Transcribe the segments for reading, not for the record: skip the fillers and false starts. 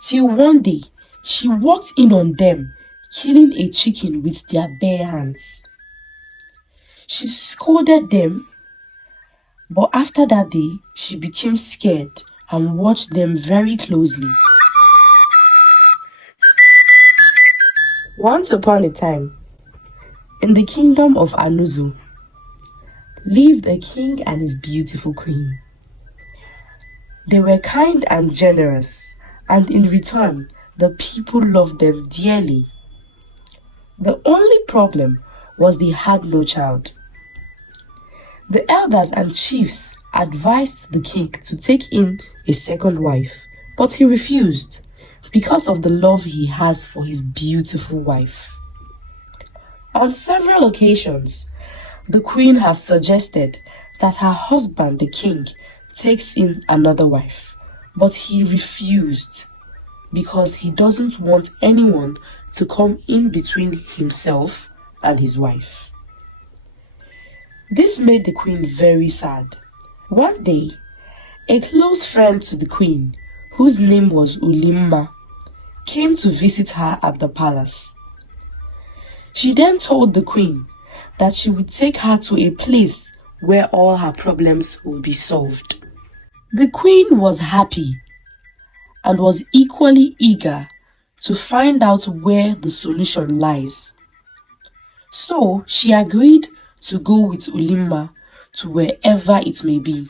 till one day she walked in on them killing a chicken with their bare hands. She scolded them, but after that day she became scared and watched them very closely. Once upon a time, in the kingdom of Anuzu, lived a king and his beautiful queen. They were kind and generous, and in return, the people loved them dearly. The only problem was they had no child. The elders and chiefs advised the king to take in a second wife, but he refused because of the love he has for his beautiful wife. On several occasions, the queen has suggested that her husband, the king, takes in another wife, but he refused because he doesn't want anyone to come in between himself and his wife. This made the queen very sad. One day, a close friend to the queen, whose name was Ulimma, came to visit her at the palace. She then told the queen that she would take her to a place where all her problems would be solved. The queen was happy and was equally eager to find out where the solution lies. So she agreed to go with Ulimma to wherever it may be.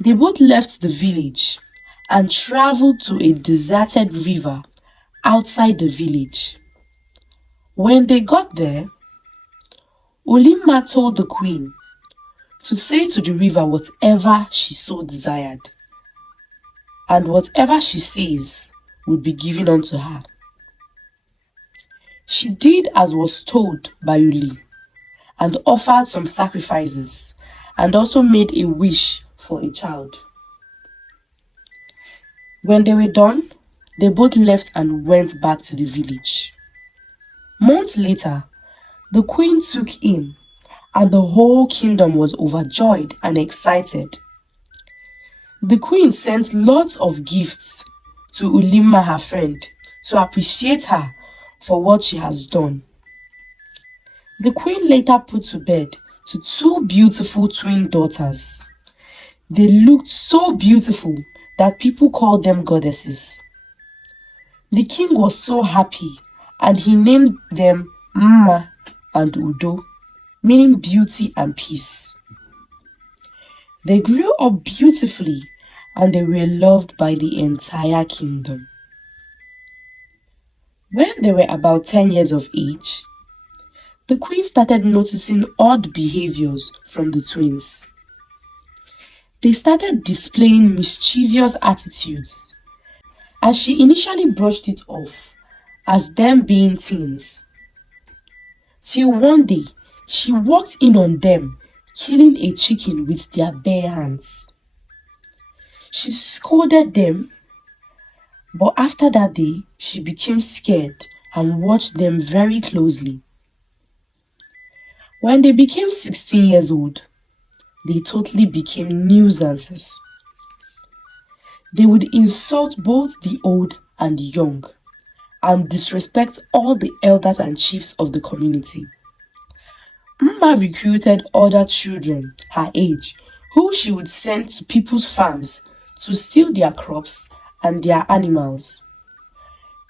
They both left the village and traveled to a deserted river outside the village. When they got there, Ulimma told the queen to say to the river whatever she so desired, and whatever she says would be given unto her. She did as was told by Uli, and offered some sacrifices, and also made a wish for a child. When they were done, they both left and went back to the village. Months later, the queen took in, and the whole kingdom was overjoyed and excited. The queen sent lots of gifts to Ulimma, her friend, to appreciate her for what she has done. The queen later put to bed to two beautiful twin daughters. They looked so beautiful that people called them goddesses. The king was so happy and he named them Mma and Udo, meaning beauty and peace. They grew up beautifully and they were loved by the entire kingdom. When they were about 10 years of age, the queen started noticing odd behaviors from the twins. They started displaying mischievous attitudes, and she initially brushed it off as them being teens. Till one day, she walked in on them killing a chicken with their bare hands. She scolded them, but after that day, she became scared and watched them very closely. When they became 16 years old, they totally became nuisances. They would insult both the old and the young and disrespect all the elders and chiefs of the community. Mma recruited other children her age who she would send to people's farms to steal their crops and their animals.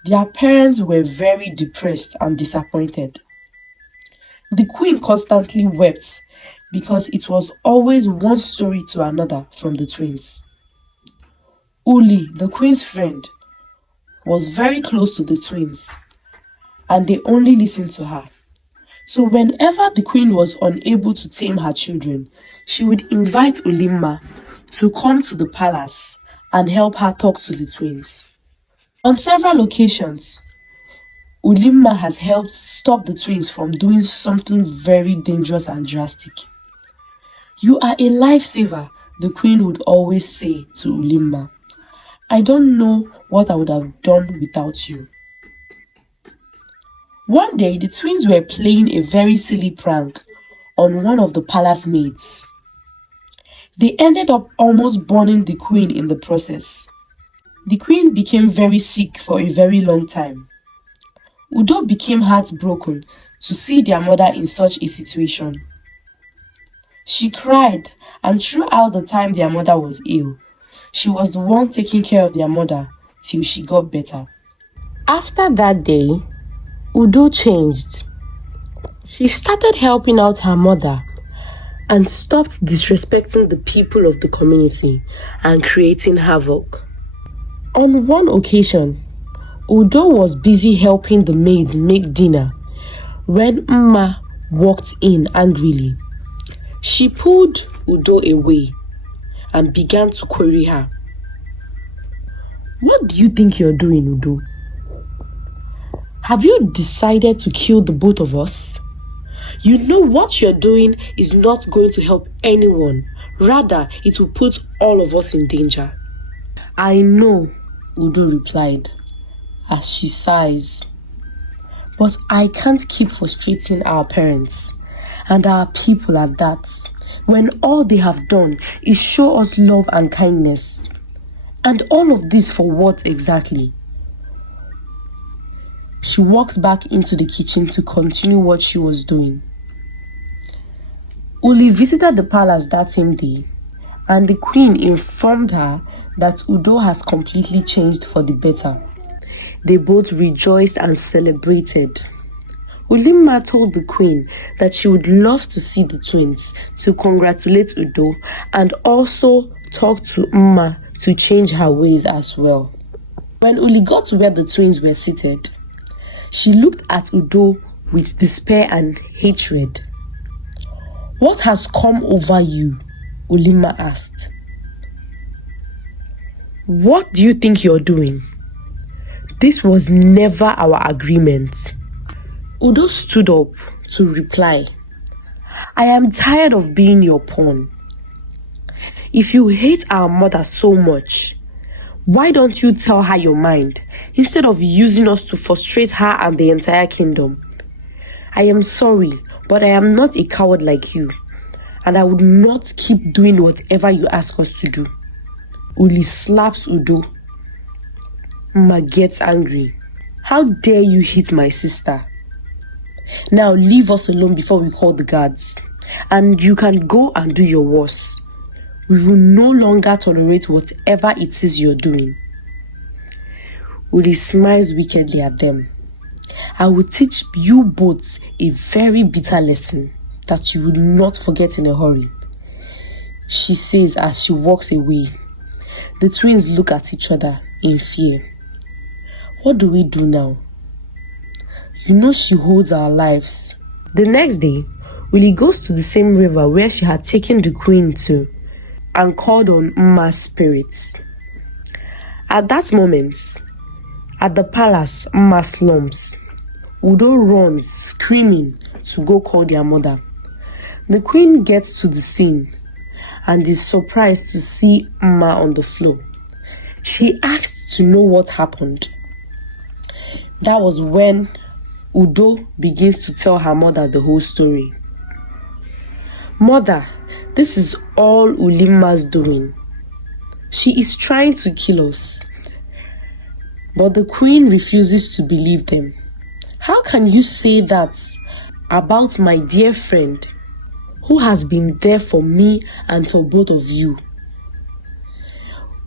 Their parents were very depressed and disappointed. The queen constantly wept because it was always one story to another from the twins. Uli, the queen's friend, was very close to the twins and they only listened to her. So whenever the queen was unable to tame her children, she would invite Ulimma to come to the palace and help her talk to the twins. On several occasions, Ulimma has helped stop the twins from doing something very dangerous and drastic. "You are a lifesaver," the queen would always say to Ulimma. "I don't know what I would have done without you." One day, the twins were playing a very silly prank on one of the palace maids. They ended up almost burning the queen in the process. The queen became very sick for a very long time. Udo became heartbroken to see their mother in such a situation. She cried, and throughout the time their mother was ill, she was the one taking care of their mother till she got better. After that day, Udo changed. She started helping out her mother and stopped disrespecting the people of the community and creating havoc. On one occasion, Udo was busy helping the maids make dinner when Mma walked in angrily. She pulled Udo away and began to query her. "What do you think you're doing, Udo? Have you decided to kill the both of us? You know what you're doing is not going to help anyone. Rather, it will put all of us in danger." "I know," Udo replied, as she sighs. "But I can't keep frustrating our parents, and our people at that, when all they have done is show us love and kindness. And all of this for what exactly?" She walked back into the kitchen to continue what she was doing. Uli visited the palace that same day, and the queen informed her that Udo has completely changed for the better. They both rejoiced and celebrated. Ulimma told the queen that she would love to see the twins to congratulate Udo and also talk to Mma to change her ways as well. When Uli got to where the twins were seated, she looked at Udo with despair and hatred. "What has come over you?" Ulimma asked. "What do you think you're doing? This was never our agreement." Udo stood up to reply, "I am tired of being your pawn. If you hate our mother so much, why don't you tell her your mind instead of using us to frustrate her and the entire kingdom? I am sorry, but I am not a coward like you, and I would not keep doing whatever you ask us to do." Uli slaps Udo. Mma gets angry. "How dare you hit my sister? Now leave us alone before we call the guards, and you can go and do your worst. We will no longer tolerate whatever it is you're doing." Uli smiles wickedly at them. "I will teach you both a very bitter lesson that you will not forget in a hurry," she says as she walks away. The twins look at each other in fear. What do we do now? You know she holds our lives. The next day, Uli goes to the same river where she had taken the queen to and called on Mma's spirits. At that moment, at the palace, Mma slumps. Udo runs, screaming, to go call their mother. The queen gets to the scene and is surprised to see Mma on the floor. She asked to know what happened. That was when Udo begins to tell her mother the whole story. "Mother, this is all Ulimma's doing. She is trying to kill us." But the queen refuses to believe them. "How can you say that about my dear friend who has been there for me and for both of you?"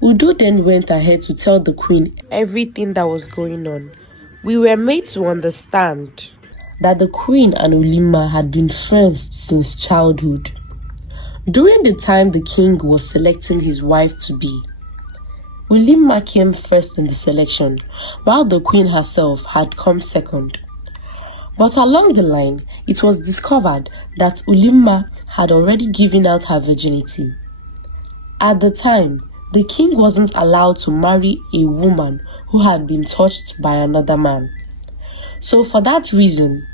Udo then went ahead to tell the queen everything that was going on. We were made to understand that the queen and Ulimma had been friends since childhood. During the time the king was selecting his wife-to-be, Ulimma came first in the selection, while the queen herself had come second. But along the line, it was discovered that Ulimma had already given out her virginity. At the time, the king wasn't allowed to marry a woman who had been touched by another man. So for that reason,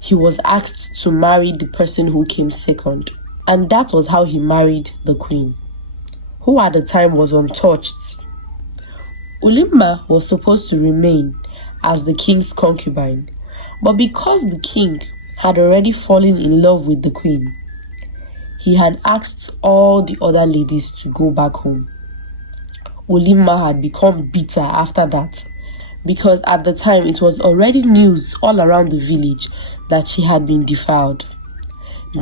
he was asked to marry the person who came second. And that was how he married the queen, who at the time was untouched. Ulimma was supposed to remain as the king's concubine, but because the king had already fallen in love with the queen, he had asked all the other ladies to go back home. Olimma had become bitter after that, because at the time it was already news all around the village that she had been defiled.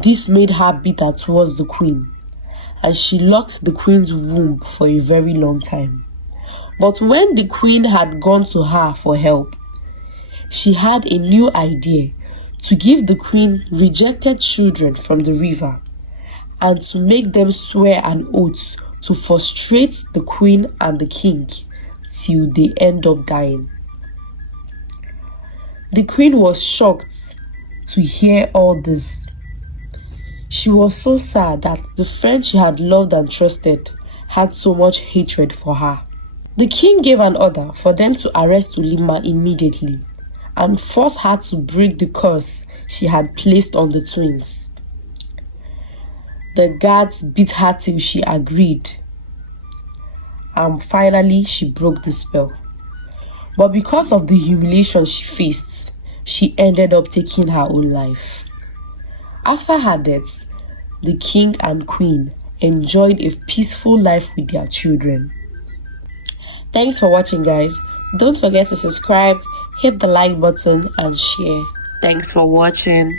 This made her bitter towards the queen, and she locked the queen's womb for a very long time. But when the queen had gone to her for help, she had a new idea to give the queen rejected children from the river and to make them swear an oath to frustrate the queen and the king till they end up dying. The queen was shocked to hear all this. She was so sad that the friend she had loved and trusted had so much hatred for her. The king gave an order for them to arrest Olimma immediately and force her to break the curse she had placed on the twins. The guards beat her till she agreed, and finally she broke the spell. But because of the humiliation she faced, she ended up taking her own life. After her death, the king and queen enjoyed a peaceful life with their children. Thanks for watching, guys. Don't forget to subscribe, hit the like button and share. Thanks for watching.